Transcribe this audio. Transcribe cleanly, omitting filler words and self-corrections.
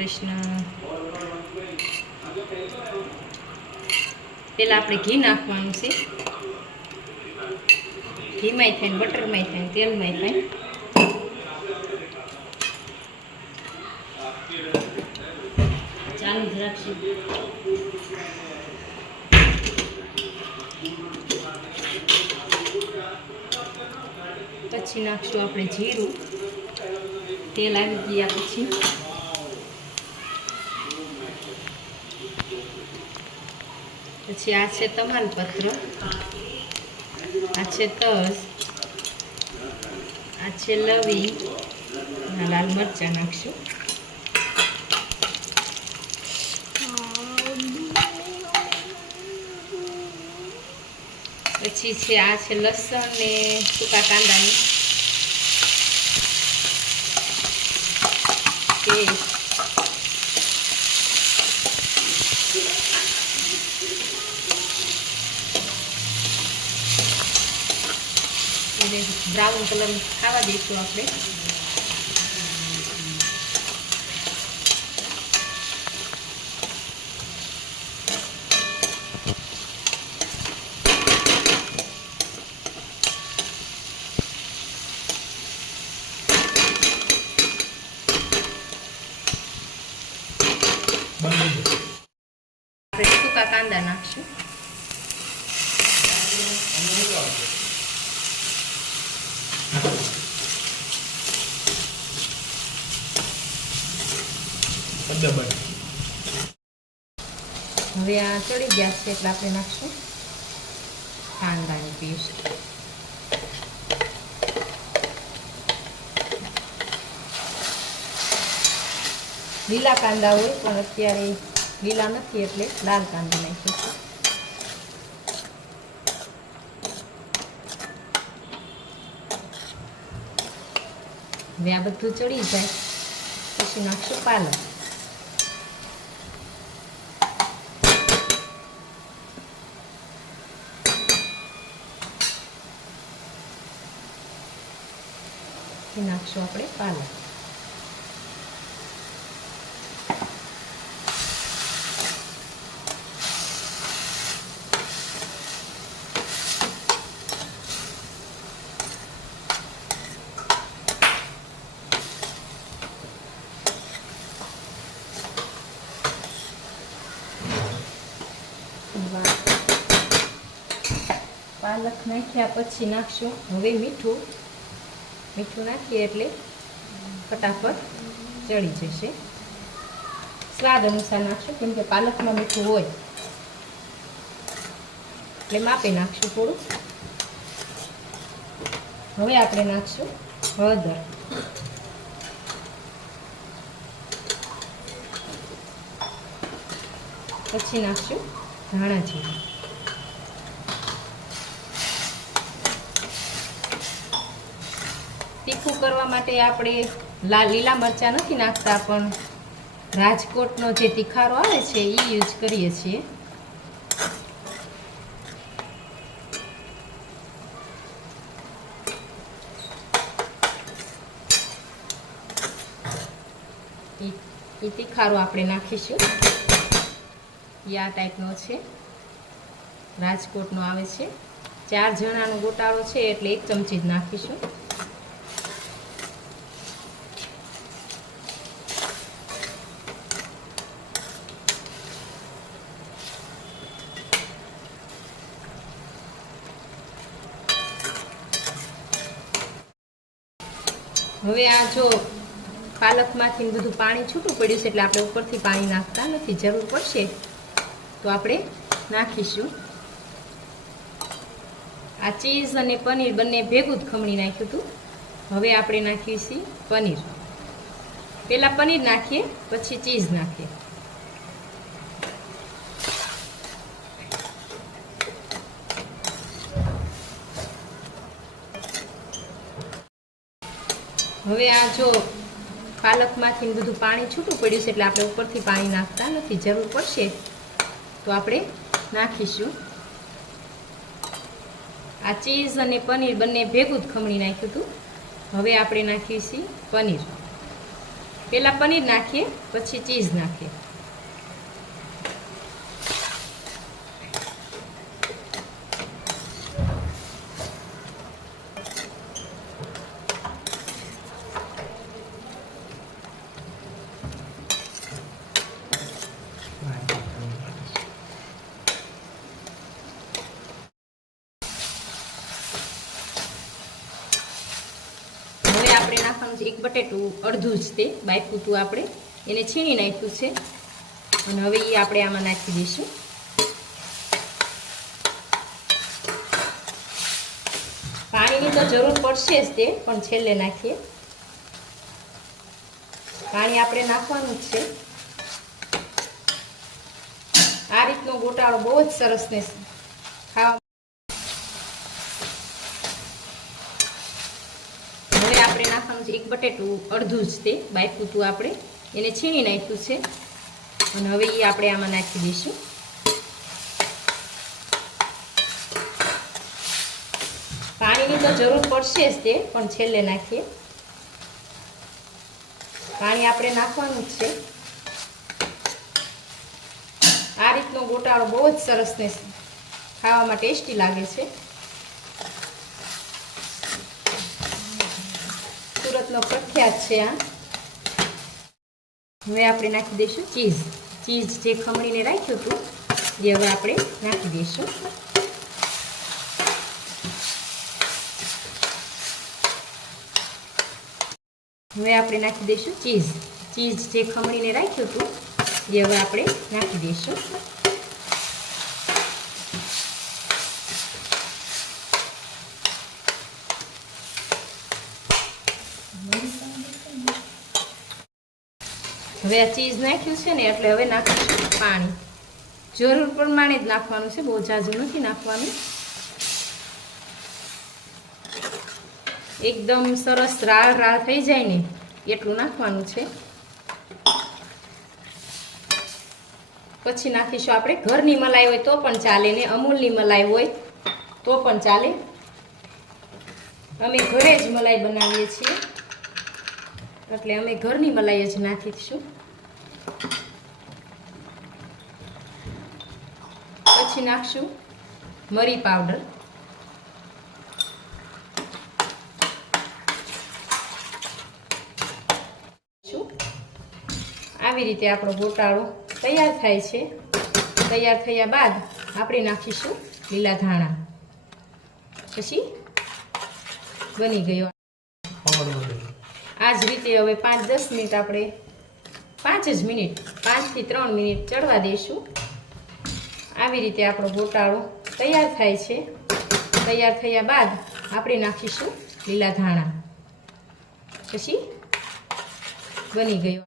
કૃષ્ણ. પેલા આપણે ઘી નાખવાનું છે. ઘીમાંય થાય, બટરમાંય થાય, તેલમાંય થાય. ચાલુ જ રાખશું. પછી નાખશું આપણે જીરું. તેલ આવી ગયા પછી આ છે તમાલપત્ર, આ છે તજ, આ છે લવિંગ, લાલ મરચાં નાખશું. પછી છે આ છે લસણ ને સૂકા કાંદાની પેસ્ટ. બ્રાઉન કલર ખાવા દઈશું આપણે. આપણે સૂકા કાંદા નાખશું. હવે આ ચડી ગયા છે એટલે આપણે નાખશું કાંદાની પેસ્ટ. લીલા કાંદા હોય પણ અત્યારે લીલા નથી એટલે લાલ કાંદા નાખીશું. હવે આ બધું ચડી જાય પછી નાખશું પાલક. નાખશું આપણે પાલક. પાલક નાખ્યા પછી નાખશું હવે મીઠું. મીઠું નાખીએ એટલે ફટાફટ ચડી જશે. સ્વાદ અનુસાર નાખશું કેમ કે પાલકમાં મીઠું હોય એટલે માપે નાખશું થોડું. હવે આપણે નાખશું હળદર. પછી નાખશું ધાણા જીરું. તીખું કરવા માટે આપણે લીલા મરચાં નથી નાખતા પણ રાજકોટનો જે તીખારો આવે છે એ યુઝ કરીએ છીએ. એ તીખારો આપણે નાખીશું. એ આ ટાઈપનો છે, રાજકોટનો આવે છે. 4 જણાનો ગોટાળો છે એટલે 1 ચમચી જ નાખીશું. હવે આ જો પાલકમાંથી બધું પાણી છૂટું પડ્યું છે એટલે આપણે ઉપરથી પાણી નાખતા નથી. જરૂર પડશે તો આપણે નાખીશું. આ ચીઝ અને પનીર બંને ભેગું જ ખમણી નાખ્યું હતું. હવે આપણે નાખીશું પનીર. પહેલાં પનીર નાખીએ પછી ચીઝ નાખીએ. હવે આ જો પાલકમાંથી બધું પાણી છૂટું પડ્યું છે એટલે આપણે ઉપરથી પાણી નાખતા નથી. જરૂર પડશે તો આપણે નાખીશું. આ ચીઝ અને પનીર બંને ભેગું જ ખમણી નાખ્યું હતું. હવે આપણે નાખીશું પનીર. પહેલાં પનીર નાખીએ, પછી ચીઝ નાખીએ. હવે આપણે નાખવાનું છે એક બટેટું, અડધું જ તે બાફ્યું હતું આપણે, એને છીણી નાખ્યું છે અને હવે એ આપણે આમાં નાખી દઈશું. પાણીની તો જરૂર પડશે જ તે, પણ છેલ્લે નાખીએ. પાણી આપણે નાખવાનું જ છે. આ રીતનો ગોટાળો બહુ જ સરસ ને ખાવા. હવે આપણે નાખવાનું છે એક બટેટું, અડધું જ તે બાફ્યું હતું આપણે, એને છીણી નાખ્યું છે અને હવે એ આપણે આમાં નાખી દઈશું. પાણીની તો જરૂર પડશે જ તે, પણ છેલ્લે નાખીએ. પાણી આપણે નાખવાનું જ છે. આ રીતનો ગોટાળો બહુ જ સરસ ને ખાવામાં ટેસ્ટી લાગે છે. સુરતનો પ્રખ્યાત છે આ. હવે આપણે નાખી દઈશું ચીઝ. ચીઝ જે ખમણીને રાખ્યું હતું એ હવે આપણે નાખી દઈશું. હવે આપણે નાખી દઈશું ચીઝ. ચીઝ જે ખમણીને રાખ્યું હતું એ હવે આપણે નાખી દઈશું. હવે આ ચીઝ નાખ્યું છે ને એટલે હવે નાખીશું પાણી. જરૂર પ્રમાણે જ નાખવાનું છે, બહુ ઝાઝું નથી નાખવાનું. એકદમ સરસ રાળ રાળ થઈ જાય ને એટલું નાખવાનું છે. પછી નાખીશું આપણે ઘરની મલાઈ હોય તો પણ ચાલે ને અમૂલની મલાઈ હોય તો પણ ચાલે. અમે ઘરે જ મલાઈ બનાવીએ છીએ એટલે અમે ઘરની મલાઈ જ નાખીશું. પછી નાખશું મરી પાવડર. આવી રીતે આપણો ગોટાળો તૈયાર થાય છે. તૈયાર થયા બાદ આપણે નાખીશું લીલા ધાણા. પછી બની ગયો. આ જ રીતે હવે 5-10 મિનિટ આપણે 5 જ મિનિટ 5 થી 3 મિનિટ ચડવા દઈશું. આવી રીતે આપણો ગોટાળો તૈયાર થાય છે. તૈયાર થયા બાદ આપણે નાખીશું લીલા ધાણા. પછી બની ગયો.